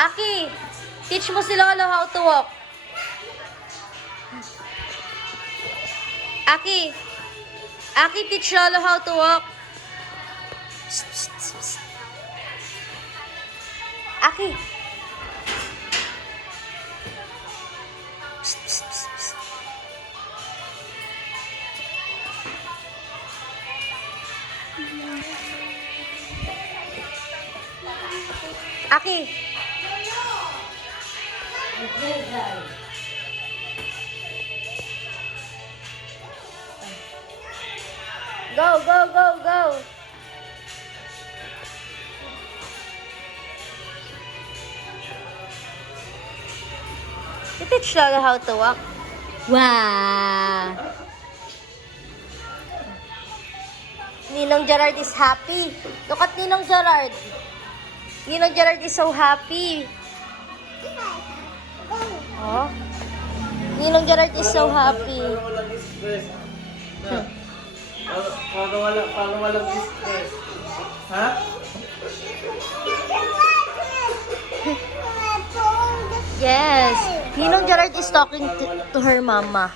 Aki, teach mo si Lolo how to walk. Aki, Aki, teach Lolo how to walk. Psst, psst, psst, psst. Aki. Psst, psst, psst, psst. Aki. Go, go, go, go. You teach Lolo how to walk. Wow. Ninong Gerard is happy. Look at Ninong Gerard. Ninong Gerard is so happy. Oh. Ninong Gerard is so happy. Paano walang stress? Ha? Yes. Ninong Gerard is talking to her mama.